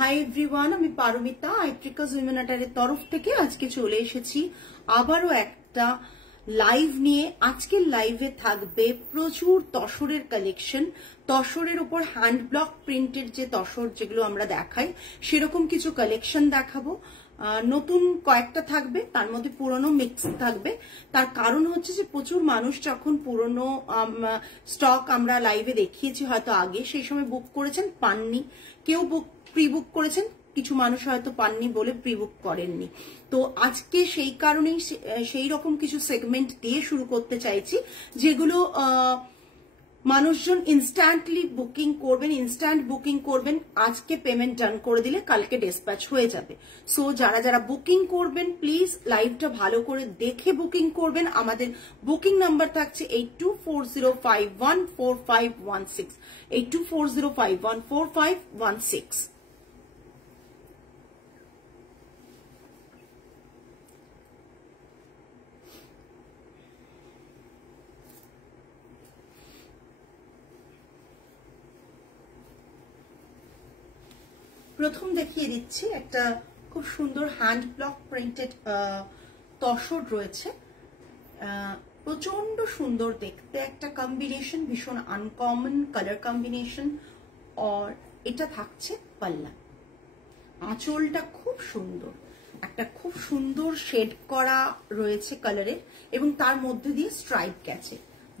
Hi everyone, আমি Paromita আইট্রিকাস women অ্যাটায়ারের তরফ থেকে আজকে চলে এসেছি আবারও একটা লাইভ নিয়ে। আজকের লাইভে থাকবে প্রচুর তসরের কালেকশন, তসরের উপর হ্যান্ড ব্লক প্রিন্টের যে তসর যেগুলো আমরা দেখাই সেরকম কিছু কালেকশন দেখাবো। নতুন কয়েকটা থাকবে, তার মধ্যে পুরনো মিক্স থাকবে। তার কারণ হচ্ছে যে প্রচুর মানুষ যখন পুরনো স্টক আমরা লাইভে দেখিয়েছি হয়তো আগে, সেই সময় বুক করেছেন, পাননি। কেউ প্রি বুক করেছেন, কিছু মানুষ হয়তো পাননি বলে প্রি বুক করেননি। তো আজকে সেই কারণেই সেই রকম কিছু সেগমেন্ট দিয়ে শুরু করতে চাইছি যেগুলো মানুষজন ইনস্ট্যান্টলি বুকিং করবেন, ইনস্ট্যান্ট বুকিং করবেন। আজকে পেমেন্ট ডান করে দিলে কালকে ডিসপ্যাচ হয়ে যাবে। সো যারা যারা বুকিং করবেন প্লিজ লাইভটা ভালো করে দেখে বুকিং করবেন। আমাদের বুকিং নাম্বার থাকছে 8240514516, 8240514516। প্রথম দেখিয়ে দিচ্ছি একটা খুব সুন্দর হ্যান্ড ব্লক প্রিন্টেড তসর রয়েছে, প্রচন্ড সুন্দর দেখতে একটা কম্বিনেশন, ভীষণ আনকমন কালার কম্বিনেশন। আর এটা থাকছে পাল্লা, আঁচলটা খুব সুন্দর, একটা খুব সুন্দর শেড করা রয়েছে কালারের এবং তার মধ্যে দিয়ে স্ট্রাইপ গেছে।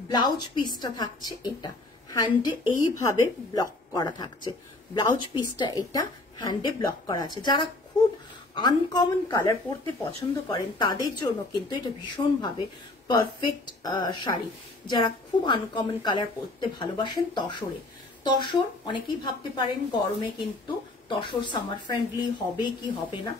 ব্লাউজ পিসটা থাকছে এটা হ্যান্ডে এইভাবে ব্লক করা থাকছে, ব্লাউজ পিসটা এটা হ্যান্ডে ব্লক করা আছে। যারা খুব আনকমন কালার পরতে পছন্দ করেন তাদের জন্য কিন্তু এটা ভীষণভাবে পারফেক্ট শাড়ি। যারা খুব আনকমন কালার পরতে ভালোবাসেন তসরে, তসর অনেকেই ভাবতে পারেন গরমে কিন্তু তসর সামার ফ্রেন্ডলি হবে কি হবে না।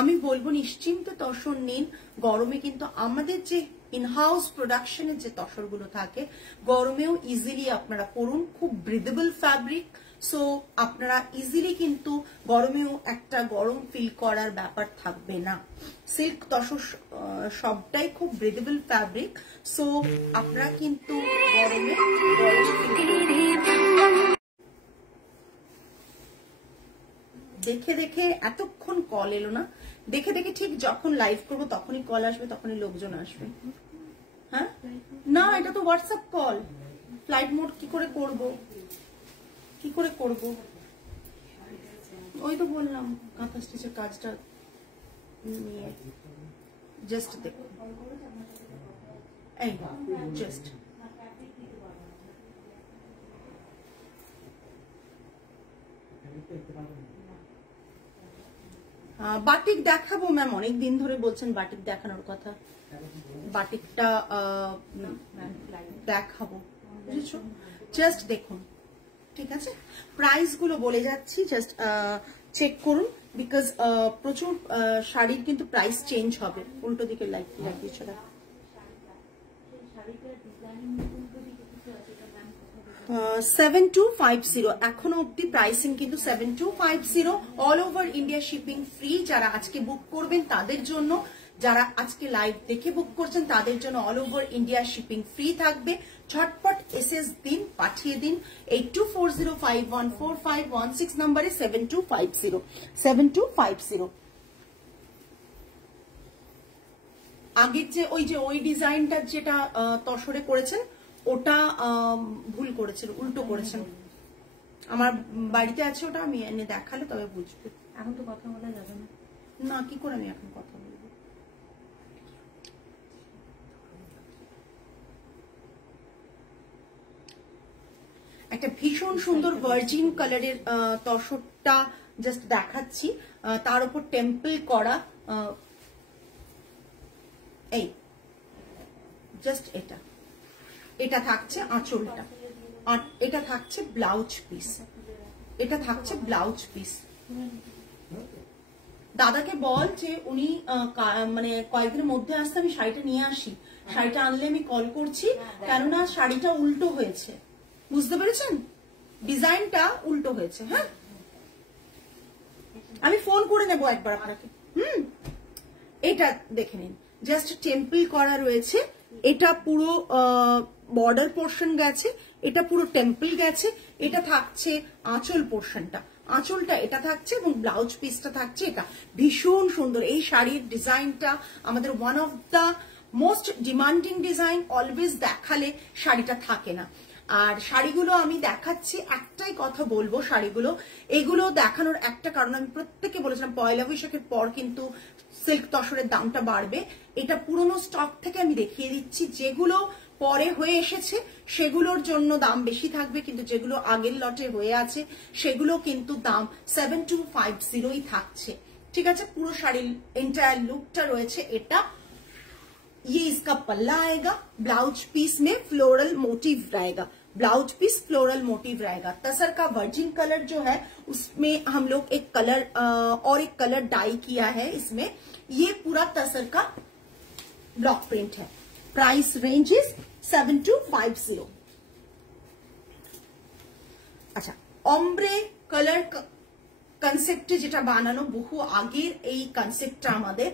আমি বলবো নিশ্চিন্তে তসর নিন। গরমে কিন্তু আমাদের যে ইনহাউস প্রোডাকশনের যে তসরগুলো থাকে গরমেও ইজিলি আপনারা পরুন, খুব ব্রিদেবল ফ্যাব্রিক। সো আপনারা ইজিলি কিন্তু গরমেও একটা গরম ফিল করার ব্যাপার থাকবে না। সিল্ক তসর সবটাই খুব ব্রিদেবল ফ্যাব্রিক, সো আপনারা কিন্তু গরমে দেখে দেখে এতক্ষণ কল এলো না, দেখে দেখে ঠিক যখন লাইভ করবো তখনই কল আসবে, তখনই লোকজন আসবে। হ্যাঁ না, এটা তো হোয়াটসঅ্যাপ কল, ফ্লাইট মোড কি করে করব, কি করে করব? ওই তো বললাম কাঁথা স্টিচের কাজটা নিয়ে জাস্ট দেখো, এই জাস্ট বাটিক দেখাবো ম্যাম, অনেক দিন ধরে বলছেন বাটিক দেখানোর কথা, বাটিকটা দেখাবো, বুঝেছো? জাস্ট দেখুন, ঠিক আছে? প্রাইস গুলো বলে যাচ্ছি, জাস্ট চেক করুন, বিকজ প্রচুর শাড়ির কিন্তু প্রাইস চেঞ্জ হবে। উল্টো দিকে লাগিয়েছে 7250 এখনো অব্দি প্রাইসিং কিন্তু 7250, all over India shipping free. যারা আজকে বুক করবেন তাদের জন্য, যারা আজকে লাইভ দেখে বুক করছেন তাদের জন্য all over India shipping free থাকবে। ঝটপট এসএস দিন, পাঠিয়ে দিন 8240514516 নম্বরে 7250। আগের যে ওই ডিজাইনটা যেটা তসরে করেছেন ওটা ভুল করেছেন, উল্টো করেছেন। আমার বাড়িতে আছে ওটা, আমি এনে দেখালে তবে বুঝবে। এখন তো কথা বলা যাবে না, না কি করে আমি এখন কথা বলবো? একটা ভীষণ সুন্দর ভার্জিন কালারের তসরটা জাস্ট দেখাচ্ছি, তার উপর টেম্পল করা, এই জাস্ট এটা থাকছে আঁচলটা, আর এটা থাকছে ব্লাউজ পিস, এটা থাকছে ব্লাউজ পিস। দাদাকে বল যে উনি মানে কয়েকদিনের মধ্যে আসতে আমি শাড়িটা নিয়ে আসি, শাড়িটা আনলে আমি কল করছি, কেননা শাড়িটা উল্টো হয়েছে, বুঝতে পেরেছেন? ডিজাইনটা উল্টো হয়েছে। হ্যাঁ, আমি ফোন করে নেবো একবার আপনাকে। এটা দেখে নিন, জাস্ট টেম্পল করা রয়েছে, এটা পুরো বর্ডার পোর্শন গেছে, এটা পুরো টেম্পল গেছে, এটা থাকছে আঁচল পোর্শনটা। আঁচলটা এটা থাকছে এবং ব্লাউজ পিসটা থাকছে এটা। ভীষণ সুন্দর এই শাড়ির ডিজাইনটা, আমাদের one of the most demanding design. Always দেখালে শাড়িটা থাকে না। আর শাড়িগুলো আমি দেখাচ্ছি, একটাই কথা বলবো, শাড়িগুলো এগুলো দেখানোর একটা কারণ, আমি প্রত্যেককে বলেছিলাম পয়লা বৈশাখের পর কিন্তু সিল্ক তসরের দামটা বাড়বে। এটা পুরনো স্টক থেকে আমি দেখিয়ে দিচ্ছি, যেগুলো পরে হয়ে এসেছে সেগুলোর জন্য দাম বেশি থাকবে, কিন্তু যেগুলো আগের লটে হয়ে আছে সেগুলো কিন্তু দাম 7250 থাকছে। ঠিক আছে, পুরো শাড়ির এন্টায়ার লুকটা রয়েছে এটা। ये इसका पल्ला आएगा, ब्लाउज पीस में फ्लोरल मोटिव रहेगा, ब्लाउज पीस फ्लोरल मोटिव रहेगा। तसर का वर्जिन कलर जो है उसमें हम लोग एक कलर और एक कलर डाई किया है इसमें। ये पूरा तसर का ब्लॉक प्रिंट है। Price range is 7250। अच्छा, ombre कलर কনসেপ্টে যেটা বানানো বহু আগের এই কনসেপ্টটা আমাদের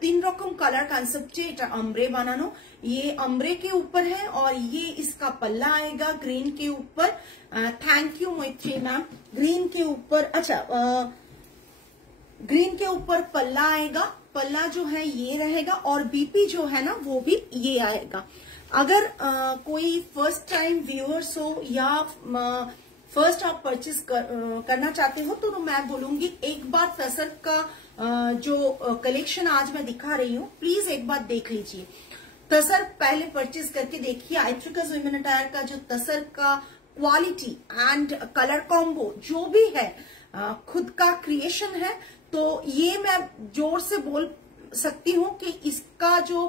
3 रकम कलर कॉन्सेप्ट है। अम्ब्रे बनानो, ये अम्ब्रे के ऊपर है और ये इसका पल्ला आएगा ग्रीन के ऊपर। थैंक यू मैत्री मैम। ग्रीन के ऊपर, अच्छा ग्रीन के ऊपर पल्ला आएगा, पल्ला जो है ये रहेगा और बीपी जो है ना वो भी ये आएगा। अगर कोई फर्स्ट टाइम व्यूअर्स हो या फर्स्ट आप परचेज करना चाहते हो तो मैं बोलूंगी एक बार तसर का जो कलेक्शन आज मैं दिखा रही हूँ प्लीज एक बार देख लीजिए। तसर पहले परचेज करके देखिए। आइट्रिकस वुमेन अटायर का जो तसर का क्वालिटी एंड कलर कॉम्बो जो भी है खुद का क्रिएशन है, तो ये मैं जोर से बोल सकती हूँ कि इसका जो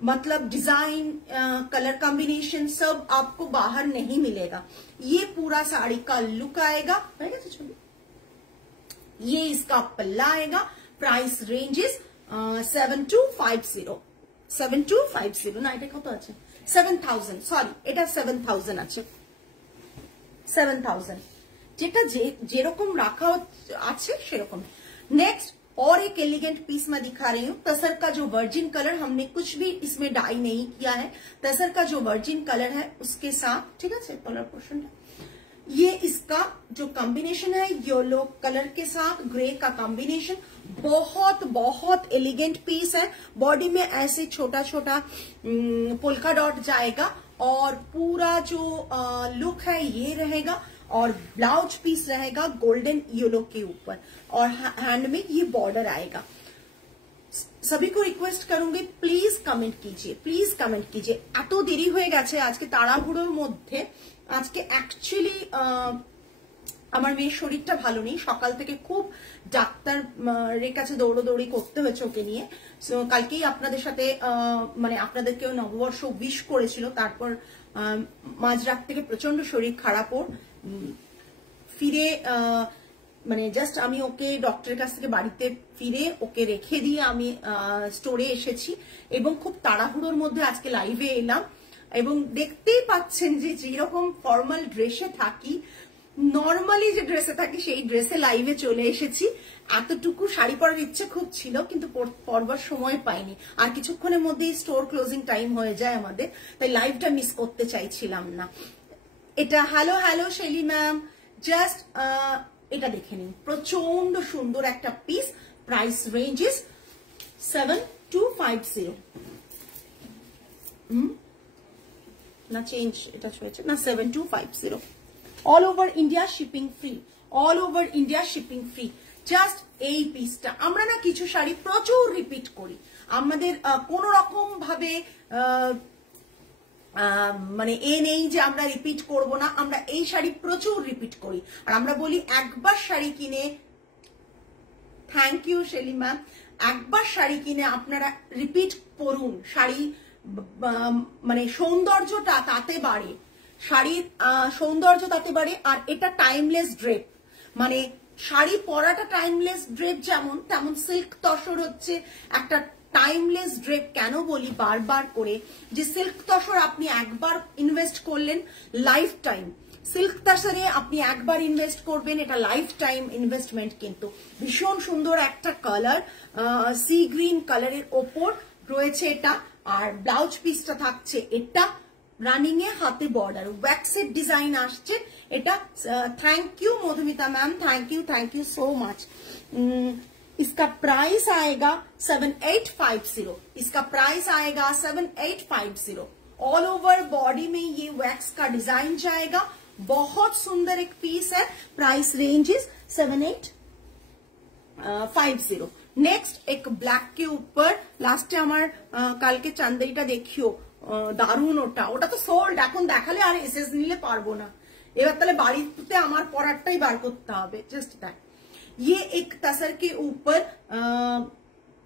मतलब डिजाइन कलर कॉम्बिनेशन सब आपको बाहर नहीं मिलेगा। ये पूरा साड़ी का लुक आएगा। ये इसका पल्ला आएगा। Price range is 7250। 7250 না, এটা কত আছে? 7000, সরি এটা 7000 আছে। 7000 যেটা যেরকম রাখা আছে সেরকম। नेक्स्ट और एक एलिगेंट पीस मैं दिखा रही हूँ। तसर का जो वर्जिन कलर, हमने कुछ भी इसमें डाई नहीं किया है, तसर का जो वर्जिन कलर है उसके साथ, ठीक है कलर पोर्शन है, ये इसका जो कॉम्बिनेशन है येलो कलर के साथ ग्रे का कॉम्बिनेशन, बहुत बहुत एलिगेंट पीस है। बॉडी में ऐसे छोटा छोटा पोल्का डॉट जाएगा और पूरा जो लुक है ये रहेगा और ब्लाउज पीस रहेगा गोल्डन येलो के ऊपर और हैंड में ये बॉर्डर आएगा। सभी को रिक्वेस्ट करूंगी प्लीज कमेंट कीजिए, प्लीज कमेंट कीजिए। এত দেরি হয়ে গেছে আজকে তাড়াহুড়োর মধ্যে। আজকে অ্যাকচুয়ালি আমার মেয়ের শরীরটা ভালো নেই, সকাল থেকে খুব ডাক্তারের কাছে দৌড়োদৌড়ি করতে হয়েছে ওকে নিয়ে। সো কালকেই আপনাদের সাথে মানে আপনাদেরকেও নববর্ষ উইশ করেছিল, তারপর মাঝরাত থেকে প্রচন্ড শরীর খারাপ ওর। ফিরে মানে জাস্ট আমি ওকে ডক্টরের কাছ থেকে বাড়িতে ফিরে ওকে রেখে দিয়ে আমি স্টোরে এসেছি এবং খুব তাড়াহুড়োর মধ্যে আজকে লাইভে এলাম। এবং দেখতেই পাচ্ছেন যে যেরকম ফর্মাল ড্রেসে থাকি, নর্মালি যে ড্রেসে থাকি সেই ড্রেসে লাইভে চলে এসেছি। এতটুকু শাড়ি পরার ইচ্ছে খুব ছিল কিন্তু পরবার সময় পাইনি। আর কিছুক্ষণের মধ্যেই স্টোর ক্লোজিং টাইম হয়ে যায় আমাদের, তাই লাইভটা মিস করতে চাইছিলাম না। এটা hello hello Shelly ma'am, just এটা দেখে নিন, প্রচন্ড সুন্দর একটা পিস। Price range is 7250। না চেঞ্জ এটা হয়েছে না, 7250। All over India shipping free, all over India shipping free. Just এই পিসটা আমরা না কিছু শাড়ি প্রচুর রিপিট করি, আমাদের কোন রকম ভাবে মানে এ নেই যে আমরা রিপিট করব না, আমরা এই শাড়ি প্রচুর রিপিট করি। আর আমরা বলি একবার শাড়ি কিনে, থ্যাংক ইউ শেলি ম্যাম, একবার শাড়ি কিনে আপনারা রিপিট করুন। শাড়ি মানে সৌন্দর্যটা তাতে বাড়ে, শাড়ির সৌন্দর্য তাতে বাড়ে। আর এটা টাইমলেস ড্রেপ, মানে শাড়ি পরাটা টাইমলেস ড্রেপ যেমন, তেমন সিল্ক তসর হচ্ছে একটা টাইমলেস ড্রেপ। কেন বলি বারবার করে যে সিল্ক তসর আপনি একবার ইনভেস্ট করলেন, লাইফ টাইম। সিল্ক তসরে আপনি একবার ইনভেস্ট করবেন, এটা লাইফ টাইম ইনভেস্টমেন্ট। কিন্তু ভীষণ সুন্দর একটা কালার, সি গ্রিন কালারের ওপর রয়েছে এটা। আর ব্লাউজ পিসটা থাকছে এটা, রানিং এ হাতে বর্ডার, ওয়্যাক্সের ডিজাইন আসছে এটা। Thank you Madhumita ma'am, thank you so much. इसका प्राइस आएगा 7850, इसका प्राइस आएगा 7850। ऑल ओवर बॉडी में ये वैक्स का डिजाइन जाएगा, बहुत सुंदर एक पीस है। Price range is 7850। नेक्स्ट एक ब्लैक के ऊपर लास्टे আমার কালকে চান্দেরিটা দেখিও, দারুন। ওটা তো সোল্ড, এখন দেখালে আর এসএস নিলে পারবো না। এবার তাহলে বাড়িতে আমার পরারটাই বার করতে হবে। Just that. ये एक तसर के ऊपर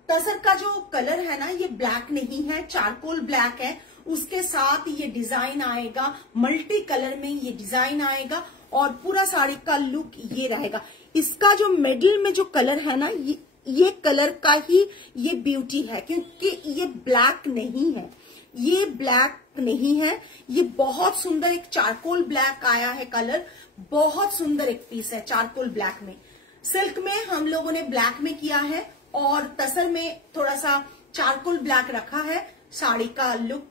तसर का जो कलर है ना, ये ब्लैक नहीं है, चारकोल ब्लैक है। उसके साथ ये डिजाइन आएगा, मल्टी कलर में ये डिजाइन आएगा और पूरा साड़ी का लुक ये रहेगा। इसका जो मिडिल में जो कलर है ना, ये कलर का ही ये ब्यूटी है, क्योंकि ये ब्लैक नहीं है, ये ब्लैक नहीं है। ये बहुत सुंदर एक चारकोल ब्लैक आया है कलर, बहुत सुंदर एक पीस है चारकोल ब्लैक में। सिल्क में हम लोगों ने ब्लैक में किया है और तसर में थोड़ा सा चारकोल ब्लैक रखा है, साड़ी का लुक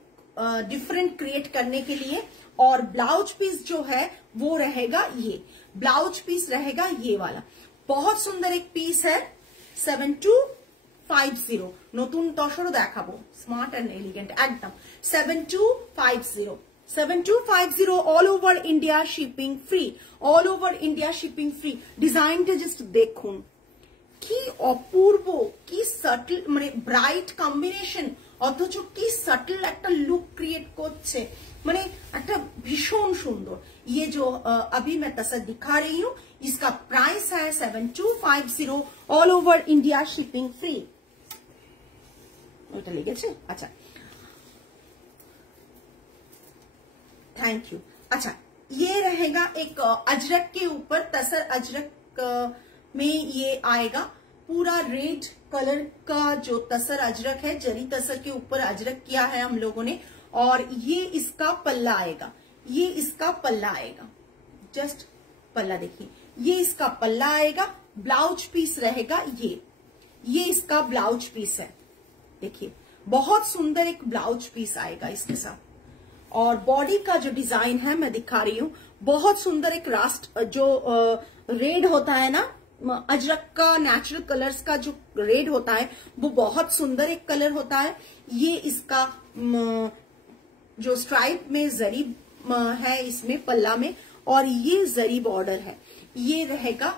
डिफरेंट क्रिएट करने के लिए। और ब्लाउज पीस जो है वो रहेगा, ये ब्लाउज पीस रहेगा ये वाला। बहुत सुंदर एक पीस है। 7250 নতুন তসরও দেখাবো, স্মার্ট এন্ড এলিগেন্ট একদম। 7250 all over India shipping free, all over India shipping free. ডিজাইনটা জাস্ট দেখুন কি অপূর্ব, কি সাটল, মানে ব্রাইট কম্বিনেশন, অথচ কি সাটল একটা লুক ক্রিয়েট করছে, মানে একটা ভীষণ সুন্দর। ये जो अभी मैं तसर दिखा रही हूँ, इसका प्राइस है 7250 all over India shipping free. ওটা লেগেছে, আচ্ছা थैंक यू। अच्छा, ये रहेगा एक अजरक के ऊपर, तसर अजरक में ये आएगा पूरा रेड कलर का जो तसर अजरक है, जरी तसर के ऊपर अजरक किया है हम लोगों ने। और ये इसका पल्ला आएगा, ये इसका पल्ला आएगा, जस्ट पल्ला देखिए, ये इसका पल्ला आएगा। ब्लाउज पीस रहेगा ये इसका ब्लाउज पीस है, देखिए बहुत सुंदर एक ब्लाउज पीस आएगा इसके साथ। और बॉडी का जो डिजाइन है मैं दिखा रही हूँ, बहुत सुंदर एक रास्ट जो रेड होता है ना, अजरक का नेचुरल कलर्स का जो रेड होता है वो बहुत सुंदर एक कलर होता है। ये इसका जो स्ट्राइप में जरी है इसमें पल्ला में, और ये जरी बॉर्डर है, ये रहेगा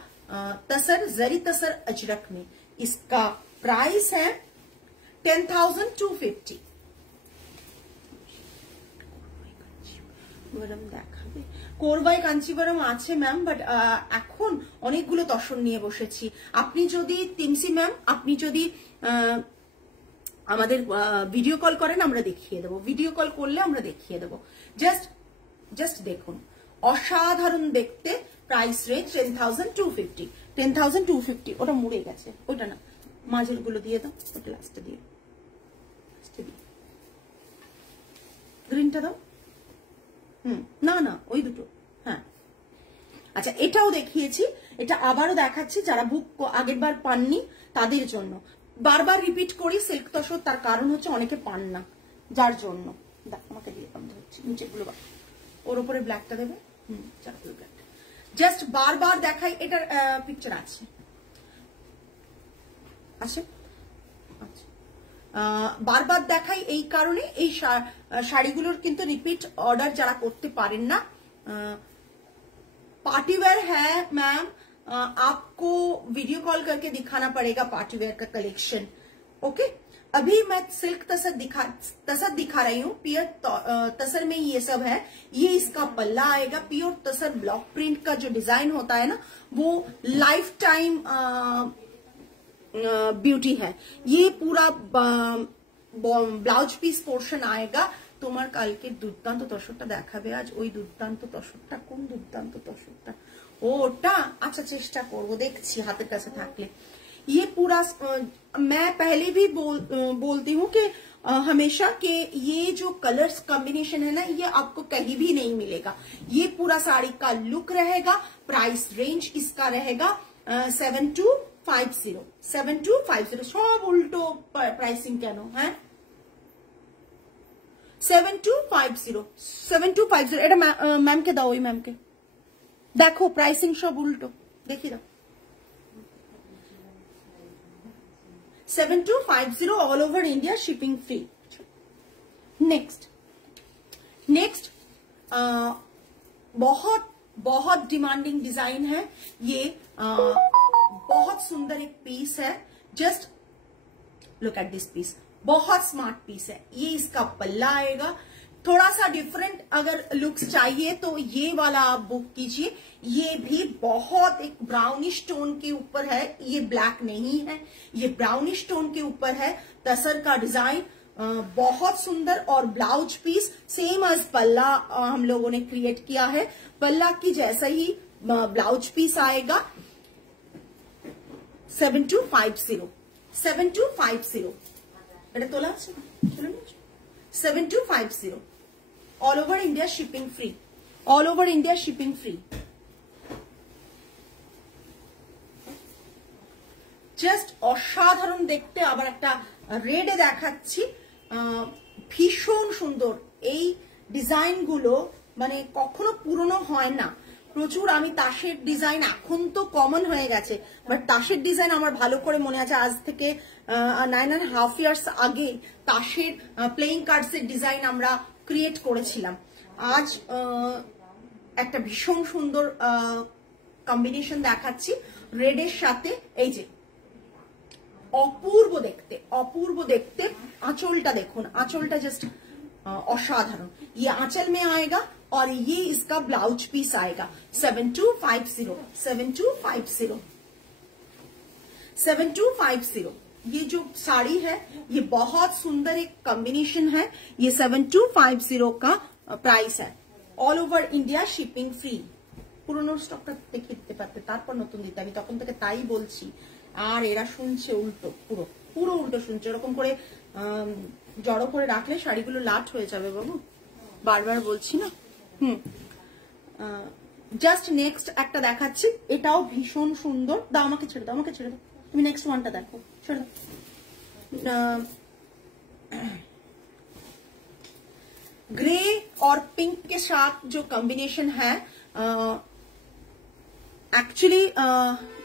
तसर जरी तसर अजरक में। इसका प्राइस है 10,250। দেখাবে কোরবাই কাঞ্চিবরম আছে ম্যাম, বাট এখন অনেকগুলো তসর নিয়ে বসেছি। আপনি যদি তিমসি ম্যাম, আপনি যদি আমাদের ভিডিও কল করেন আমরা দেখিয়ে দেবো, ভিডিও কল করলে আমরা দেখিয়ে দেবো। জাস্ট দেখুন, অসাধারণ দেখতে। Price range 10,250, 10,250। ওটা মুড়ে গেছে, ওটা না, মাঝের গুলো দিয়ে দাও, ওটা লাস্টে দিয়ে, গ্রিনটা দাও। না না, ওই দুটো, হ্যাঁ। আচ্ছা, এটাও দেখিয়েছি, এটা আবারও দেখাচ্ছি যারা বুক আগের বার পাননি তাদের জন্য। বারবার রিপিট করি সিল্ক তসর, তার কারণ হচ্ছে অনেকে পান না, যার জন্য। দেখ আমাকে দিয়ে বন্ধ হচ্ছে, নিচে গুলো ওর উপরে ব্ল্যাকটা দেবে, চারকোল ব্ল্যাক। জাস্ট বারবার দেখাই, এটার পিকচার আছে, আচ্ছা বারবার দেখাই এই কারণে। এই শাড়িগুলোর কিন্তু রিপিট অর্ডার যারা করতে পারেন না। पार्टी वेयर है मैम, आपको वीडियो कॉल करके दिखाना पड़ेगा पार्टी वेयर का कलेक्शन। ओके, अभी मैं सिल्क तसर दिखा रही हूँ। प्योर तसर में ये सब है। ये इसका पल्ला आएगा। प्योर तसर ब्लॉक प्रिंट का जो डिजाइन होता है ना, वो लाइफ टाइम ब्यूटी है। ये पूरा ब्लाउज पीस पोर्शन आएगा। তোমার কালকে দুর্দান্ত তসরটা দেখাবে আজ, ওই দুর্দান্ত তসরটা, কোন দুর্দান্ত তসরটা? ওটা আচ্ছা, চেষ্টা করব, দেখছি হাতের কাছে থাকলে। ये पूरा मैं पहले भी बोलती हूँ कि हमेशा के ये जो कलर्स कॉम्बिनेशन है ना, ये आपको कहीं भी नहीं मिलेगा। ये पूरा साड़ी का लुक रहेगा। प्राइस रेंज इसका रहेगा 7250, 7250। सब उल्टो प्राइसिंग क्या है 7250 এটা ম্যামকে দাও, ওই ম্যামকে দেখো প্রাইসিং সব উল্টো, দেখি দাও। 7250 all over India shipping free. Next बहुत डिमांडिंग डिजाइन है ये, बहुत सुंदर एक पीस है। Just look at this piece, बहुत स्मार्ट पीस है ये। इसका पल्ला आएगा, थोड़ा सा डिफरेंट अगर लुक्स चाहिए तो ये वाला आप बुक कीजिए। ये भी बहुत एक ब्राउनिश टोन के ऊपर है, ये ब्लैक नहीं है, ये ब्राउनिश टोन के ऊपर है। तसर का डिजाइन बहुत सुंदर, और ब्लाउज पीस सेम एज पल्ला हम लोगों ने क्रिएट किया है। पल्ला की जैसा ही ब्लाउज पीस आएगा। 7250 এটা তোলা আছে, 7250 all over India shipping free, all over India shipping free. Just অসাধারণ দেখতে। আবার একটা রেডে দেখাচ্ছি, ভীষণ সুন্দর এই ডিজাইন গুলো, মানে কখনো পুরনো হয় না। প্রচুর আমি তাসের ডিজাইন, এখন তো কমন হয়ে গেছে, বাট তাসের ডিজাইন আমার ভালো করে মনে আছে, আজ থেকে 9.5 ইয়ার্স আগে তাসের প্লেইং কার্ডস এর ডিজাইন আমরা ক্রিয়েট করেছিলাম। আজ একটা ভীষণ সুন্দর কম্বিনেশন দেখাচ্ছি রেডের সাথে। এই যে অপূর্ব দেখতে, অপূর্ব দেখতে। আঁচলটা দেখুন, আঁচলটা জাস্ট असाधारण। ये आंचल में आएगा और ये इसका ब्लाउज पीस आएगा। 7250 ये जो साड़ी है ये बहुत सुंदर एक कॉम्बिनेशन है। ये 7250 का प्राइस है। All over India shipping free. পুরনো স্টকটা দেখে দিতে পারতে, তারপর নতুন দিতে। আমি তখন থেকে তাই বলছি, আর এরা শুনছে উল্টো, পুরো উল্টো শুনছে। এরকম করে জড়ো করে রাখলে শাড়িগুলো লাট হয়ে যাবে বাবু, বারবার বলছি না। জাস্ট নেক্সট একটা দেখাচ্ছি, এটাও ভীষণ সুন্দর। দাও আমাকে ছেড়ে দাও, আমাকে ছেড়ে দাও, তুমি নেক্সট ওয়ানটা দেখো, ছেড়ে দাও। ग्रे और पिंक के साथ जो कॉम्बिनेशन है, एक्चुअली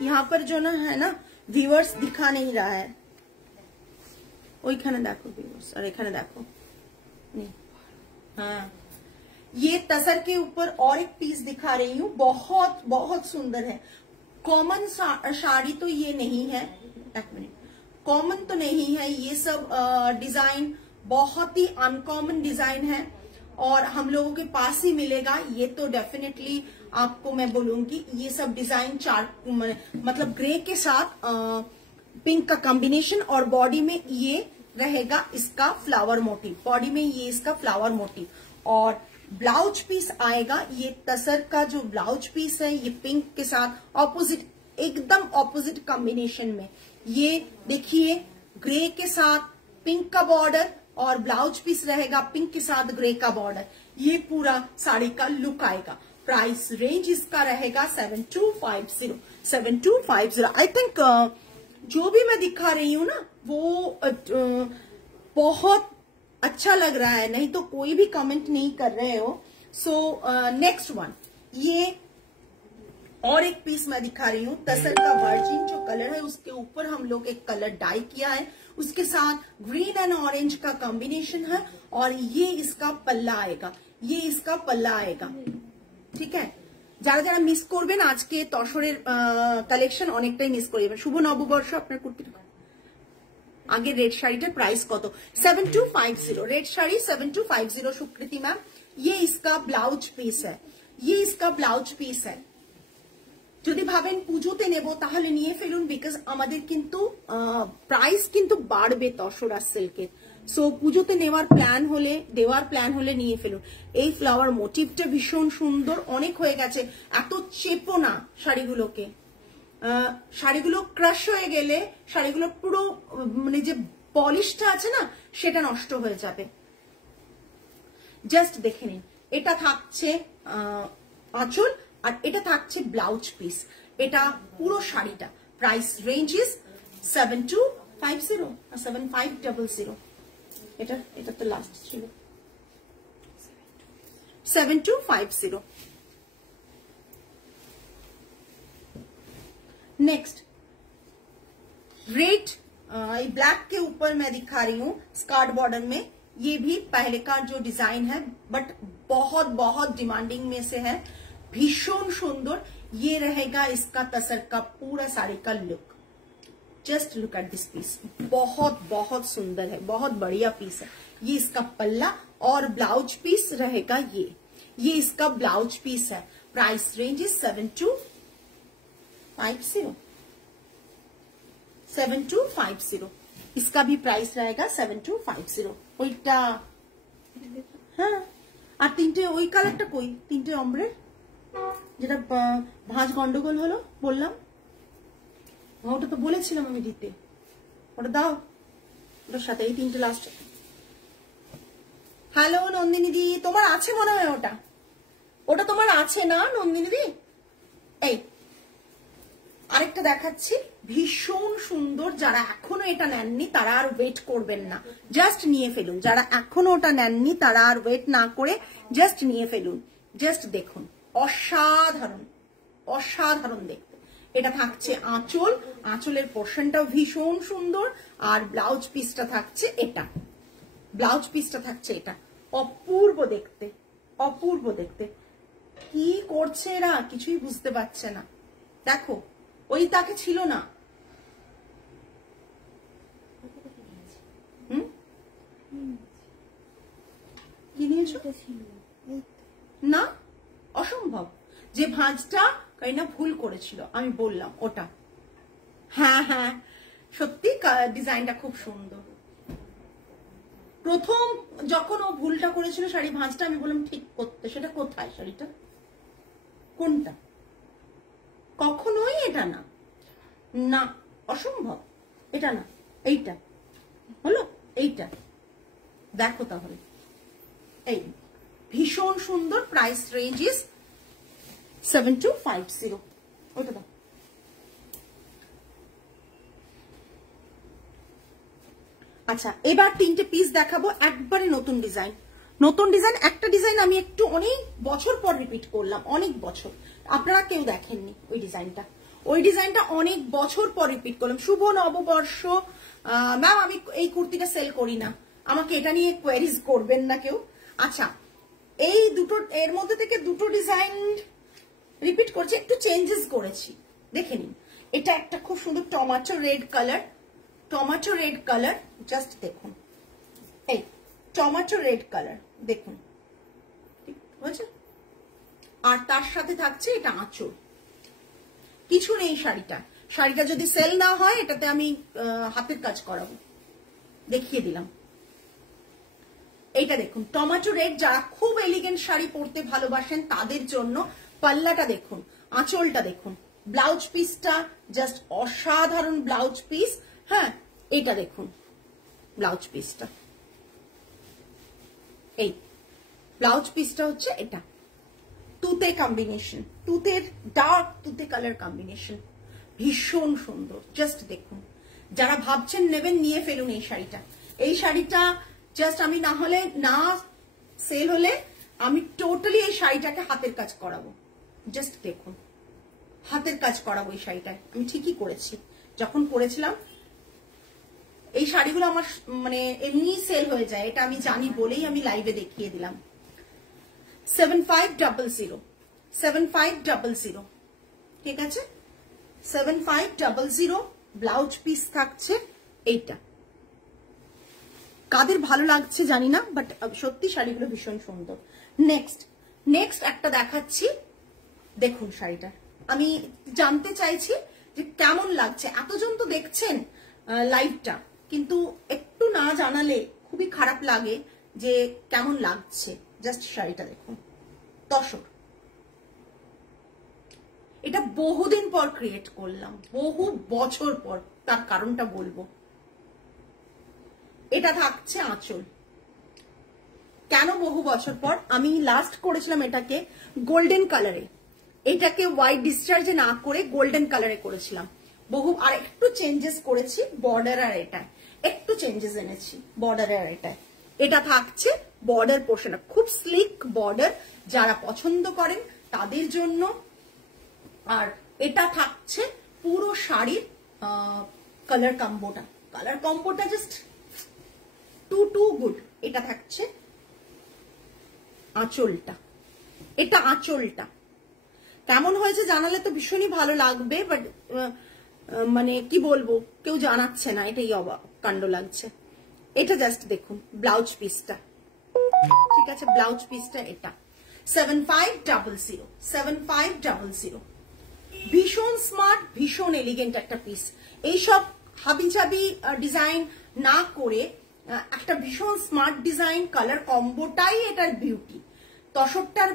यहाँ पर जो ना है ना व्यूअर्स दिखा नहीं रहा है, ওইখানে দেখো व्यूअर्स, और এখানে देखो। हाँ, ये तसर के ऊपर और एक पीस दिखा रही हूँ, बहुत बहुत सुंदर है। कॉमन साड़ी तो ये नहीं है, एक मिनट, कॉमन तो नहीं है ये सब डिजाइन, बहुत ही अनकॉमन डिजाइन है और हम लोगों के पास ही मिलेगा। ये तो डेफिनेटली आपको मैं बोलूंगी, ये सब डिजाइन मतलब ग्रे के साथ पिंक का कॉम्बिनेशन, और बॉडी में ये रहेगा इसका फ्लावर मोटिव, बॉडी में ये इसका फ्लावर मोटिव। और ब्लाउज पीस आएगा, ये तसर का जो ब्लाउज पीस है ये पिंक के साथ ऑपोजिट, एकदम ऑपोजिट कॉम्बिनेशन में। ये देखिए ग्रे के साथ पिंक का बॉर्डर और ब्लाउज पीस रहेगा पिंक के साथ ग्रे का बॉर्डर। ये पूरा साड़ी का लुक आएगा। प्राइस रेंज इसका रहेगा 7250। आई थिंक जो भी मैं दिखा रही हूं ना वो बहुत अच्छा लग रहा है, नहीं तो कोई भी कमेंट नहीं कर रहे हो। सो नेक्स्ट वन, ये और एक पीस मैं दिखा रही हूँ। तसर का वर्जिन जो कलर है उसके ऊपर हम लोग एक कलर डाई किया है, उसके साथ ग्रीन एंड ऑरेंज का कॉम्बिनेशन है, और ये इसका पल्ला आएगा, ये इसका पल्ला आएगा। ठीक है, যারা যারা মিস করবেন আজকে তসরের কালেকশন অনেকটাই মিস করে যাবেন। শুভ নববর্ষ আপনার কুর্তিটা। आगे रेड শাড়িটার प्राइस কত? 7250। रेड শাড়ি 7250 সুকৃতি मैम। ये इसका ब्लाउज पीस है, ये इसका ब्लाउज पीस है। যদি ভাবেন পুজোতে নেব তাহলে নিয়ে ফেলুন, বিকজ আমাদের কিন্তু প্রাইস কিন্তু বাড়বে তসর আর সিল্কের। সো পুজোতে নেওয়ার প্ল্যান হলে, দেওয়ার প্ল্যান হলে নিয়ে ফেলুন। এই ফ্লাওয়ার মোটিভটা ভীষণ সুন্দর, অনেক হয়ে গেছে। এত চেপো না শাড়িগুলোকে, শাড়িগুলো ক্রাশ হয়ে গেলে শাড়িগুলো পুরো মানে যে পলিশটা আছে না সেটা নষ্ট হয়ে যাবে। জাস্ট দেখে নিন, এটা থাকছে আঁচল আর এটা থাকছে ব্লাউজ পিস, এটা পুরো শাড়িটা। Price range is 7250 7500। এটা তো লাস্ট ছিল। 7250। नेक्स्ट रेड, ब्लैक के ऊपर मैं दिखा रही हूँ स्कार्ट बॉर्डर में। ये भी पहले का जो डिजाइन है बट बहुत बहुत डिमांडिंग में से है, भीषण सुंदर। ये रहेगा इसका तसर का पूरा साड़ी का look. Just look at this piece, बहुत बहुत सुंदर है, बहुत बढ़िया पीस है। ये इसका पल्ला और ब्लाउज पीस रहेगा। ये इसका ब्लाउज पीस है। Price range is 7250। 7250 इसका भी प्राइस रहेगा 7250। ওইটা হ্যাঁ, আর তিনটে ওই কালারটা কই? তিনটে অম্বরের যেটা ভাঁজ গন্ডগোল হলো বললাম, ওটা তো বলেছিলাম আমি দিতে, ওটা দাও। ওটার সাথে এই তিনটে লাস্ট। হ্যালো নন্দিনী দি, তোমার আছে মনে হয় ওটা? ওটা তোমার আছে না নন্দিনী দি? এই আরেকটা দেখাচ্ছি, ভীষণ সুন্দর। যারা এখনো এটা নেননি তারা আর ওয়েট করবেন না, জাস্ট নিয়ে ফেলুন। যারা এখনো ওটা নেননি তারা আর ওয়েট না করে জাস্ট নিয়ে ফেলুন। জাস্ট দেখুন, অসাধারণ অসাধারণ দেখতে। এটা থাকছে আঁচল, আঁচলের পোর্শনটাও ভীষণ সুন্দর। আর ব্লাউজ পিসটা থাকছে এটা, ব্লাউজ পিসটা থাকছে এটা। অপূর্ব দেখতে, অপূর্ব দেখতে। কি করছে এরা কিছুই বুঝতে পারছে না। দেখো ওই তাকে ছিল না, কি নিয়েছো না? অসম্ভব। যে ভাঁজটা কাইনা ভুল করেছিল আমি বললাম ওটা। হ্যাঁ হ্যাঁ সত্যি ডিজাইনটা খুব সুন্দর। প্রথম যখন ও ভুলটা করেছিল শাড়ি ভাঁজটা, আমি বললাম ঠিক করতে। সেটা কোথায় শাড়িটা? কোনটা? কখনোই এটা না, না অসম্ভব। এটা না, এইটা হলো, এইটা দেখো তাহলে। এই ভীষণ সুন্দর। Price range is 7250। ওটা দাও। আচ্ছা এবার তিনটে পিস দেখাবো, একবারে নতুন ডিজাইন। নতুন ডিজাইন, একটা ডিজাইন আমি একটু অনেক বছর পর রিপিট করলাম, অনেক বছর। আপনারা কেউ দেখেননি ওই ডিজাইনটা, ওই ডিজাইনটা অনেক বছর পর রিপিট করলাম। শুভ নববর্ষ। ম্যাম আমি এই কুর্তিটা সেল করি না, আমাকে এটা নিয়ে কোয়েরিজ করবেন না কেউ। আচ্ছা এই দুটো, এর মধ্যে থেকে দুটো ডিজাইন রিপিট করছি, একটু চেঞ্জেস করেছি, দেখে নিন। এটা একটা খুব সুন্দর tomato red colour, tomato red colour, just দেখুন। এই টমেটো রেড কালার দেখুন, ঠিক হয়েছে? আর তার সাথে থাকছে এটা আঁচল। কিছু নেই শাড়িটা। শাড়িটা যদি সেল না হয় এটাতে আমি হাতের কাজ করাবো, দেখিয়ে দিলাম। এইটা দেখুন টমেটো রেড। যারা খুব এলিগেন্ট শাড়ি পরতে ভালোবাসেন তাদের জন্য। পাল্লাটা দেখুন, আঁচলটা দেখুন, ব্লাউজ পিসটা জাস্ট অসাধারণ ব্লাউজ পিস। হ্যাঁ এটা দেখুন ব্লাউজ পিসটা, এই ব্লাউজ পিসটা হচ্ছে এটা। তুতে কম্বিনেশন, তুতের ডার্ক তুতে কালার কম্বিনেশন, ভীষণ সুন্দর। জাস্ট দেখুন, যারা ভাবছেন নেবেন নিয়ে ফেলুন এই শাড়িটা। এই শাড়িটা জাস্ট আমি না হলে না সেল হলে আমি টোটালি এই শাড়িটাকে হাতের কাজ করাবো। জাস্ট দেখুন, হাতের কাজ করাবো এই শাড়িটায়। আমি ঠিকই করেছি, যখন করেছিলাম এই শাড়িগুলো আমার মানে এমনি সেল হয়ে যায়, এটা আমি জানি বলেই আমি লাইভে দেখিয়ে দিলাম। 7500, 7500, ঠিক আছে? 7500 ব্লাউজ পিস থাকছে এইটা। কাদের ভালো লাগছে জানি না, বাট সত্যি শাড়িগুলো ভীষণ সুন্দর। নেক্সট একটা দেখাচ্ছি, দেখুন শাড়িটা। আমি জানতে চাইছি যে কেমন লাগছে। এতজন তো দেখছেন লাইভটা, কিন্তু একটু না জানালে খুবই খারাপ লাগে যে কেমন লাগছে। জাস্ট শাড়িটা দেখুন, তসর। এটা বহুদিন পর ক্রিয়েট করলাম, বহু বছর পর, তার কারণটা বলবো। এটা থাকছে আঁচল। কেন বহু বছর পর? আমি লাস্ট করেছিলাম এটাকে গোল্ডেন কালারে, এটাকে হোয়াইট ডিসচার্জে না করে গোল্ডেন কালারে করেছিলাম। বহু আর একটু চেঞ্জেস করেছি, বর্ডার আর এটা একটু চেঞ্জেস এনেছি, বর্ডার আর এটা। এটা থাকছে বর্ডার পোর্শন, খুব স্লিক বর্ডার, যারা পছন্দ করেন তাদের জন্য। আর এটা থাকছে পুরো শাড়ির কালার কম্বোটা জাস্ট টু গুড। এটা থাকছে আঁচলটা, এটা আঁচলটা কেমন হয়েছে জানালে তো ভীষণই ভালো লাগবে, বাট মানে কি বলবো, কেউ জানাচ্ছে না, এটাই অবাক কাণ্ড লাগছে। এটা জাস্ট দেখুন ব্লাউজ পিসটা, ঠিক আছে, ব্লাউজ পিসটা এটা 7500 ভীষণ স্মার্ট, ভীষণ এলিগেন্ট একটা পিস। এইসব হাবিজাবি ডিজাইন না করে একটা ভীষণ স্মার্ট ডিজাইন, কালার কম্বোটাই এটার বিউটি। তসরটার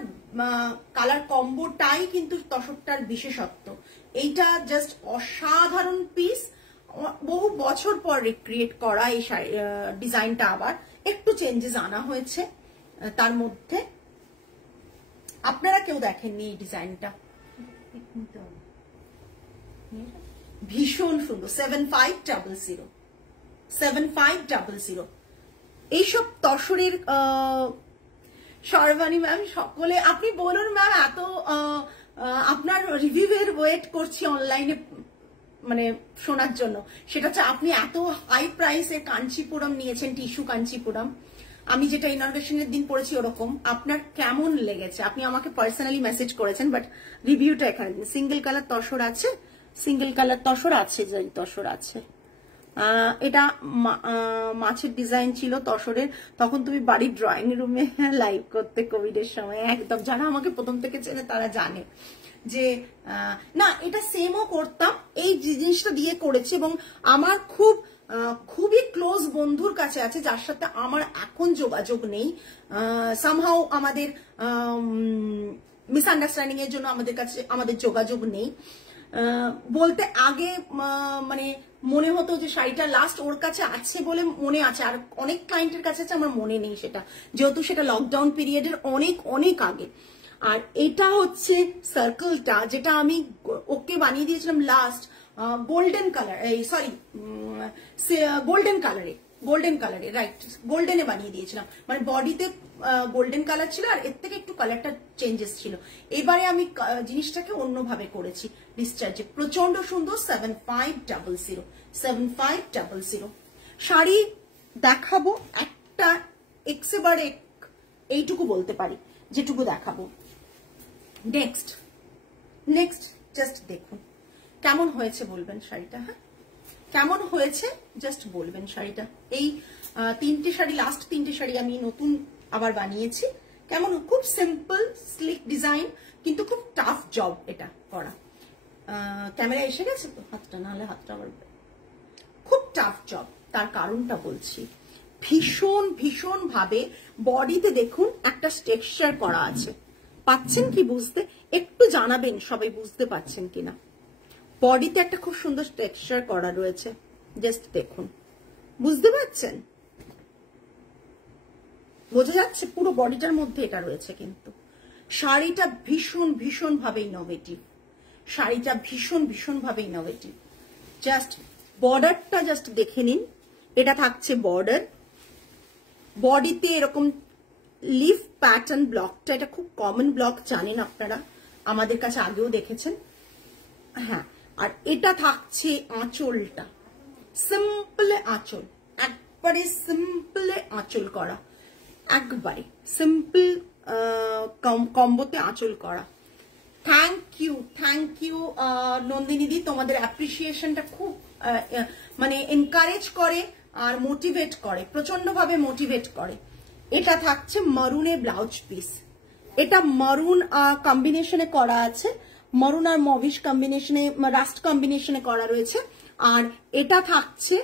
কালার কম্বোটাই কিন্তু তসরটার বিশেষত্ব। এইটা জাস্ট অসাধারণ পিস, বহু বছর পর রিক্রিয়েট করা এই ডিজাইনটা, আবার একটু চেঞ্জেস আনা হয়েছে তার মধ্যে। আপনারা কেউ দেখেননি এই ডিজাইনটা, ভীষণ সুন্দর। 7500 এইসব তসরের সর্বাণী ম্যাম সকলে আপনি বলুন ম্যাম, এত আপনার রিভিউয়ের ওয়েট করছি অনলাইনে মানে শোনার জন্য। সেটা হচ্ছে আপনি এত হাই প্রাইসের কাঞ্চিপুরম নিয়েছেন, টিস্যু কাঞ্চিপুরম, আমি যেটা ইনগ্রেশনের দিন পড়েছি ওরকম। আপনার কেমন লেগেছে? আপনি আমাকে পার্সোনালি মেসেজ করেছেন, বাট রিভিউটা এখানে। সিঙ্গেল কালার তসর আছে, সিঙ্গেল কালার তসর আছে, তসর আছে। এটা মাছের ডিজাইন ছিল তসরের, তখন তুমি বাড়ির ড্রয়িং রুমে লাইভ করতে কোভিডের সময়, একদম। যারা আমাকে প্রথম থেকে চেনে তারা জানে যে না, এটা সেমও করতাম, এই জিনিসটা দিয়ে করেছি। এবং আমার খুবই ক্লোজ বন্ধুর কাছে আছে, যার সাথে আমার এখন যোগাযোগ নেই। সামহাউ আমাদের মিসআন্ডারস্ট্যান্ডিং এর জন্য আমাদের যোগাযোগ নেই। বলতে আগে মানে মনে হতো যে শাড়িটা লাস্ট ওর কাছে আছে বলে মনে আছে, আর অনেক ক্লায়েন্টের কাছে আছে আমার মনে নেই সেটা, যেহেতু সেটা লকডাউন পিরিয়ডের অনেক আগে। আর এটা হচ্ছে সার্কেলটা, যেটা আমি ওকে বানিয়ে দিয়েছিলাম last golden colour, sorry golden কালারে রাইট, গোল্ডেনে বানিয়ে দিয়েছিলাম। মানে বডিতে গোল্ডেন কালার ছিল, আর এর থেকে একটু কালারটা চেঞ্জেস ছিল। এবারে আমি জিনিসটাকে অন্যভাবে করেছি ডিসচার্জে। প্রচন্ড সুন্দর। 7500 শাড়ি দেখাবো একটা, একেবারে এইটুকু বলতে পারি যেটুকু দেখাবো। নেক্সট জাস্ট দেখুন কেমন হয়েছে বলবেন শাড়িটা। হ্যাঁ, কেমন হয়েছে জাস্ট বলবেন শাড়িটা। এই তিনটে শাড়ি, লাস্ট তিনটে শাড়ি আমি নতুন আবার বানিয়েছি। কেমন, খুব সিম্পল স্লিক ডিজাইন, কিন্তু খুব টাফ জব এটা করা। ক্যামেরা এসে গেছে তো, হাতটা নাহলে হাতটা আবার, খুব টাফ জব। তার কারণটা বলছি, ভীষণ ভাবে বডিতে দেখুন একটা টেক্সচার করা আছে, পাচ্ছেন কি বুঝতে? একটু জানাবেন সবাই বুঝতে পাচ্ছেন কিনা। বডিতে একটা খুব সুন্দর টেক্সচার করা রয়েছে, জাস্ট দেখুন, বুঝতে পারছেন? বোঝা যাচ্ছে পুরো বডিটার মধ্যে এটা রয়েছে। কিন্তু শাড়িটা ভীষণ ভাবে ইনোভেটিভ, শাড়িটা ভীষণ ভাবে ইনোভেটিভ। জাস্ট বর্ডারটা জাস্ট দেখে নিন, এটা থাকছে বর্ডার। বডিতে এরকম লিফ প্যাটার্ন ব্লকটা, এটা খুব কমন ব্লক, জানেন আপনারা, আমাদের কাছে আগেও দেখেছেন। হ্যাঁ, আর এটা থাকছে আঁচলটা, সিম্পলে আঁচল, একবারে সিম্পলে আঁচল করা, একবারে সিম্পল কম্বোতে আঁচল করা। থ্যাংক ইউ নন্দিনী দি, তোমাদের অ্যাপ্রিসিয়েশনটা খুব মানে এনকারেজ করে আর মোটিভেট করে, প্রচন্ড ভাবে মোটিভেট করে। এটা থাকছে মারুনে ব্লাউজ পিস, এটা মারুন কম্বিনেশনে করা আছে, মারুন আর মভিশ কম্বিনেশনে, রাস্ট কম্বিনেশনে করা রয়েছে। আর এটা থাকছে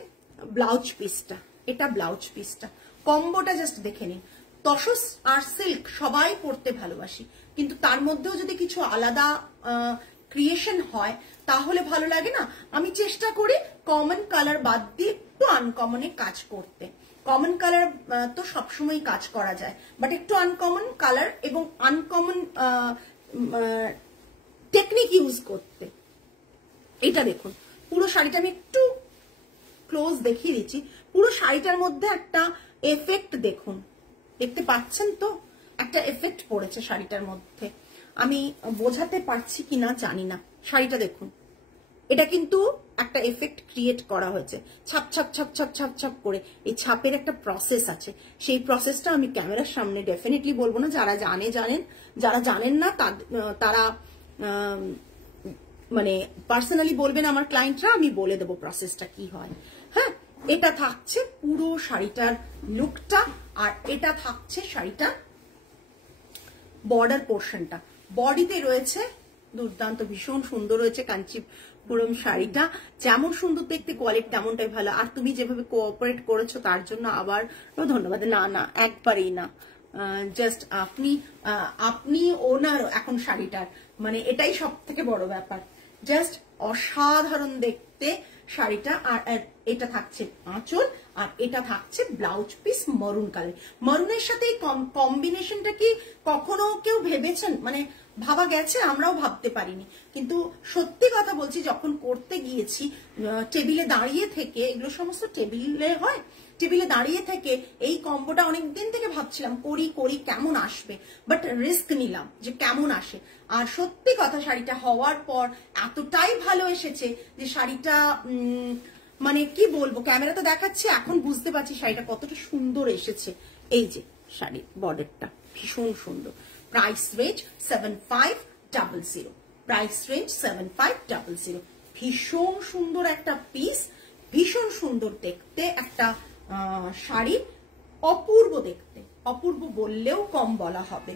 ব্লাউজ পিসটা, এটা ব্লাউজ পিসটা। কম্বোটা জাস্ট দেখে নিন। তসর আর সিল্ক সবাই পরতে ভালোবাসি, কিন্তু তার মধ্যেও যদি কিছু আলাদা ক্রিয়েশন হয় তাহলে ভালো লাগে না। আমি চেষ্টা করি কমন কালার বাদ দিয়ে একটু আনকমনে কাজ করতে। কমন কালার তো সবসময় কাজ করা যায়, বাট একটু আনকমন কালার এবং আনকমন টেকনিক ইউজ করতে। এটা দেখুন পুরো শাড়িটা, আমি একটু ক্লোজ দেখিয়ে দিচ্ছি। পুরো শাড়িটার মধ্যে একটা এফেক্ট দেখুন, দেখতে পাচ্ছেন তো একটা এফেক্ট পড়েছে শাড়িটার মধ্যে, আমি বোঝাতে পারছি কিনা জানি না। শাড়িটা দেখুন, এটা কিন্তু একটা এফেক্ট ক্রিয়েট করা হয়েছে, ছাপ ছাপ ছাপ ছাপ ছাপ ছাপ করে। এই ছাপের একটা প্রসেস আছে, সেই প্রসেসটা আমি ক্যামেরার সামনে ডেফিনেটলি বলবো না। যারা জানেন, যারা জানেন না তারা মানে পার্সোনালি বলবেন আমার ক্লায়েন্টরা, আমি বলে দেবো প্রসেসটা কি হয়। হ্যাঁ, এটা থাকছে পুরো শাড়িটার লুকটা, আর এটা থাকছে শাড়িটা বর্ডার পোর্শনটা। বডিতে রয়েছে দুর্দান্ত, ভীষণ সুন্দর রয়েছে কাঞ্চিপুরম শাড়িটা। যেমন সুন্দর দেখতে, কোয়ালিটি তেমনটাই ভালো। আর তুমি যেভাবে কোঅপারেট করেছো তার জন্য আবার ধন্যবাদ। না একবারেই না, জাস্ট আপনি ওনার এখন শাড়িটার, মানে এটাই সব থেকে বড় ব্যাপার। জাস্ট অসাধারণ দেখতে শাড়িটা। আর এটা থাকছে আঁচল, আর এটা থাকছে ব্লাউজ পিস মরুন কালার। মরুনের সাথে এই কম্বিনেশনটা কি কখনো কেউ ভেবেছেন? মানে ভাবা গেছে, আমরাও ভাবতে পারিনি। কিন্তু সত্যি কথা বলছি, যখন করতে গিয়েছি টেবিলে দাঁড়িয়ে থেকে, এগুলো সমস্ত টেবিলে হয়, টেবিলে দাঁড়িয়ে থেকে এই কম্বোটা অনেকদিন থেকে ভাবছিলাম করি কেমন আসবে, বাট রিস্ক নিলাম যে কেমন আসে। আর সত্যি কথা, শাড়িটা হওয়ার পর এতটাই ভালো এসেছে যে শাড়িটা মানে কি বলবো, ক্যামেরা তো দেখাচ্ছে, এখন বুঝতে পারছি শাড়িটা কতটা সুন্দর এসেছে। এই যে শাড়ির বর্ডারটা ভীষণ সুন্দর। Price range 7500, price range 7500। ভীষণ সুন্দর একটা পিস, ভীষণ সুন্দর দেখতে একটা শাড়ি, অপূর্ব দেখতে। অপূর্ব বললেও কম বলা হবে,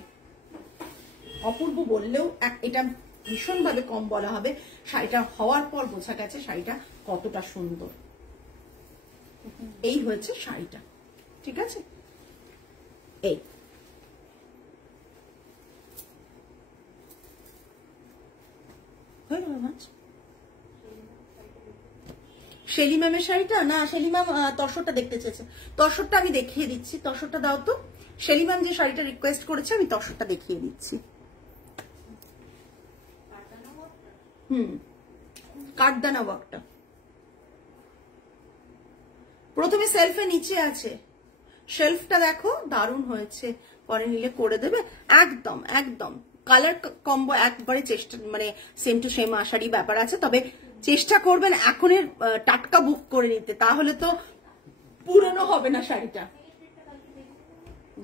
অপূর্ব বললেও এটা ভীষণভাবে কম বলা হবে। শাড়িটা হওয়ার পর বোঝা গেছে শাড়িটা কতটা সুন্দর। এই হয়েছে শাড়িটা, ঠিক আছে। এই শেলি ম্যামের শাড়িটা না, শেলি ম্যাম তসরটা দেখতে চেয়েছে, তসরটা আমি দেখিয়ে দিচ্ছি। তসরটা দাও তো। শেলি ম্যাম যে শাড়িটা রিকোয়েস্ট করেছে আমি তসরটা দেখিয়ে দিচ্ছি। কাঠদানা ওয়ার্কটা প্রথমে সেলফে নিচে আছে, শেলফটা দেখো দারুণ হয়েছে, পরে নিলে করে দেবে। একদম একদম কালার কম্বো একবারে চেষ্টা, মানে সেম টু সেম আসারই ব্যাপার আছে। তবে চেষ্টা করবেন এখনের টাটকা বুক করে নিতে, তাহলে তো পুরনো হবে না শাড়িটা।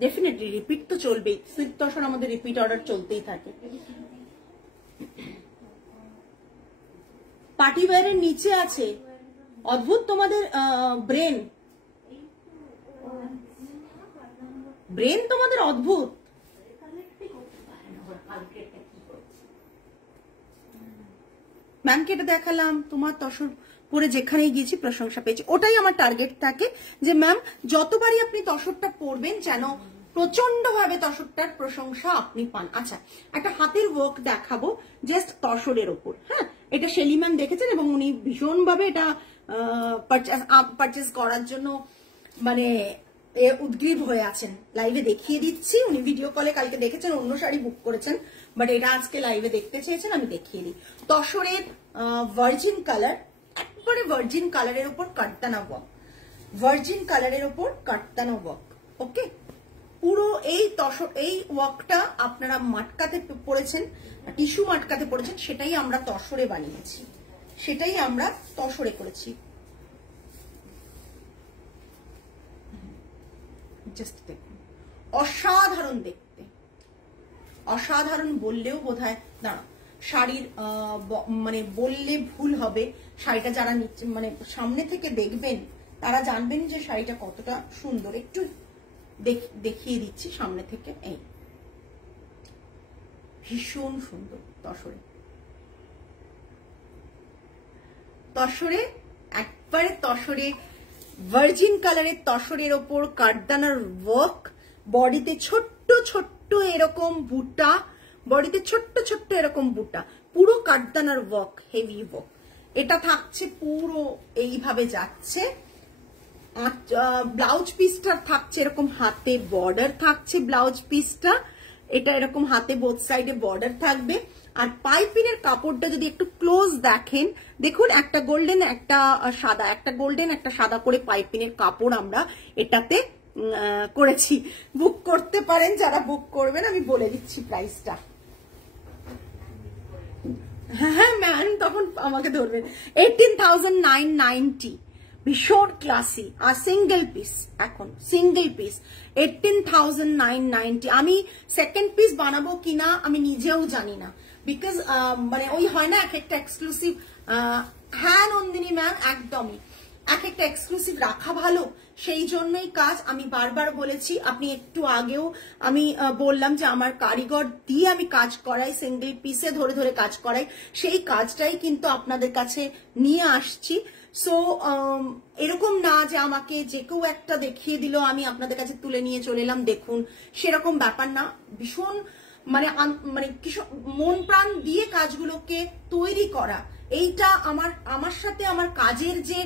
ডেফিনেটলি রিপিট তো চলবেই, সিল্ক তসর আমাদের রিপিট অর্ডার চলতেই থাকে। পার্টি ওয়্যারের নিচে আছে। অদ্ভুত তোমাদের ব্রেন, ব্রেন তোমাদের অদ্ভুত। ম্যামকে এটা দেখালাম, তোমার তসর পরে যেখানেই গিয়েছি প্রশংসা পেয়েছি। ওটাই আমার টার্গেট থাকে যে ম্যাম যতবারই আপনি তসরটা পরবেন যেন প্রচন্ড ভাবে তসরটার প্রশংসা আপনি পান। আচ্ছা, একটা হাতের ওয়ার্ক দেখাবো জাস্ট তসরের ওপর। হ্যাঁ, এটা শেলি ম্যাম দেখেছেন এবং উনি ভীষণ ভাবে এটা পারচেস করার জন্য মানে উদ্গ্রীব হয়ে আছেন। লাইভে দেখিয়ে দিচ্ছি, উনি ভিডিও কলে কালকে দেখেছেন, অন্য শাড়ি বুক করেছেন, বাট এটা আজকে লাইভে দেখতে চেয়েছেন, আমি দেখিয়ে দিই। তসরের ভার্জিন কালার, একবারে ভার্জিন কালারের উপর কাটদানা ওয়ার্ক, ভার্জিন কালারের উপর কাটদানা ওয়ার্ক। ওকে, পুরো এই তসর, এই ওয়ার্কটা আপনারা মাটকাতে পড়েছেন, টিস্যু মাটকাতে পড়েছেন, সেটাই আমরা তসরে বানিয়েছি, সেটাই আমরা তসরে করেছি। জাস্ট দেখুন, অসাধারণ দেখতে, অসাধারণ বললেও বোধহয় দাঁড়া শাড়ির মানে বললে ভুল হবে। শাড়িটা যারা নিচ্ছে মানে সামনে থেকে দেখবেন তারা জানবেন যে শাড়িটা কতটা সুন্দর। একটু দেখিয়ে দিচ্ছি সামনে থেকে। এই ভীষণ সুন্দর তসরে, তসরে একবারে তসরে ভার্জিন কালারের তসরের ওপর কাঠদানার ওয়ার্ক, বডিতে ছোট্ট ছোট্ট এরকম বুটা, বডিতে ছোট্ট ছোট্ট এরকম বুটা, পুরো কাঠদানার ওয়ার্ক, হেভি ওয়ার্ক। এটা থাকছে পুরো এইভাবে যাচ্ছে। ব্লাউজ পিসটা থাকছে এরকম হাতে বর্ডার থাকছে, ব্লাউজ পিসটা এটা এরকম হাতে বোথ সাইডে বর্ডার থাকবে। আর পাইপিনের কাপড়টা যদি একটু ক্লোজ দেখেন, দেখুন একটা গোল্ডেন একটা সাদা, একটা গোল্ডেন একটা সাদা করে পাইপিনের কাপড় আমরা এটাতে করেছি, বুক করতে পারেন যারা বুক করবেন, আমি বলে দিচ্ছি প্রাইসটা। হ্যাঁ ম্যাম তখন আমাকে ধরবেন। 18,990, ভীষণ ক্লাসি, আর সিঙ্গেল পিস, এখন সিঙ্গেল পিস 18,990। আমি সেকেন্ড পিস বানাবো কিনা আমি নিজেও জানি না, বিকজ মানে ওই হয় না এক একটা এক্সক্লুসিভ। হ্যাঁ নন্দিনী ম্যাম একদমই, এক একটা এক্সক্লুসিভ রাখা ভালো, সেই জন্যই কাজ। আমি বারবার বলেছি, আপনি একটু আগেও আমি বললাম যে আমার কারিগর দিয়ে আমি কাজ করাই, সিঙ্গেল পিসে ধরে ধরে কাজ করাই, সেই কাজটাই কিন্তু আপনাদের কাছে নিয়ে আসছি। সো এরকম না যে আমাকে যে কেউ একটা দেখিয়ে দিল আমি আপনাদের কাছে তুলে নিয়ে চলে এলাম দেখুন, সেরকম ব্যাপার না। ভীষণ মানে মানে মন প্রাণ দিয়ে কাজগুলোকে তৈরি করা, এইটা আমার সাথে আমার কাজের যে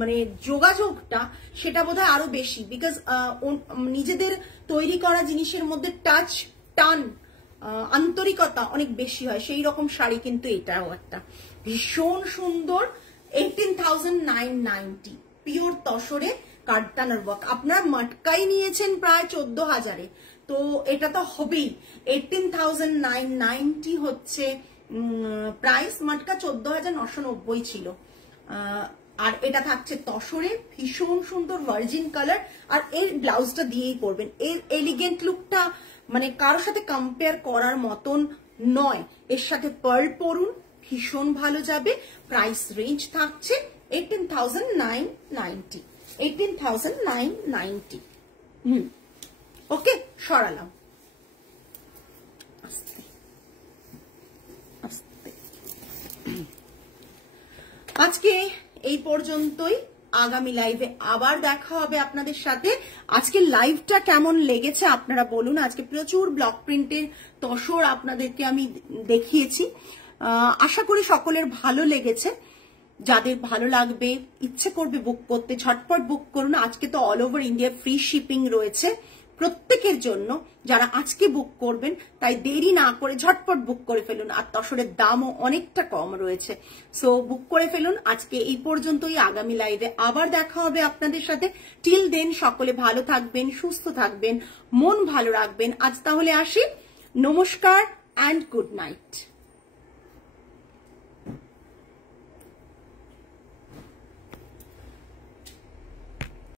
মানে যোগাযোগটা, সেটা বোধহয় আরো বেশি, বিকজ নিজেদের তৈরি করা জিনিসের মধ্যে টাচ, টান, আন্তরিকতা অনেক বেশি হয়। সেই রকম শাড়ি কিন্তু এটাও একটা ভীষণ সুন্দর। 18,990, পিওর তসরে কাঠটানার ওয়ার্ক। আপনার মটকাই নিয়েছেন প্রায় 14,000-এ, তো এটা তো হবেই। 18,990 হচ্ছে প্রাইস, মটকা 14,990 ছিল। আর এটা থাকছে তসরে, ভীষণ সুন্দর ভার্জিন কালার, আর এর ব্লাউজটা দিয়েই পরবেন। এর এলিগেন্ট লুকটা মানে কারোর সাথে কম্পেয়ার করার মতন নয়। এর সাথে পার্ল পরুন, ভীষণ ভালো যাবে। প্রাইস রেঞ্জ থাকছে 18,990, 18,990। ওকে, সরালাম। আজকে এই পর্যন্তই, আগামী লাইভে আবার দেখা হবে আপনাদের সাথে। আজকে লাইভটা কেমন লেগেছে আপনারা বলুন। আজকে প্রচুর ব্লক প্রিন্টের তসর আপনাদেরকে আমি দেখিয়েছি, আশা করি সকলের ভালো লেগেছে। যাদের ভালো লাগবে, ইচ্ছে করবে বুক করতে, ঝটপট বুক করুন। আজকে তো all over India free shipping রয়েছে প্রত্যেকের জন্য যারা আজকে বুক করবেন, তাই দেরি না করে ঝটপট বুক করে ফেলুন। আর তসরের দামও অনেকটা কম রয়েছে, সো বুক করে ফেলুন। আজকে এই পর্যন্তই, আগামী লাইভে আবার দেখা হবে আপনাদের সাথে। টিল দেন সকলে ভালো থাকবেন, সুস্থ থাকবেন, মন ভালো রাখবেন। আজ তাহলে আসি, নমস্কার অ্যান্ড গুড নাইট।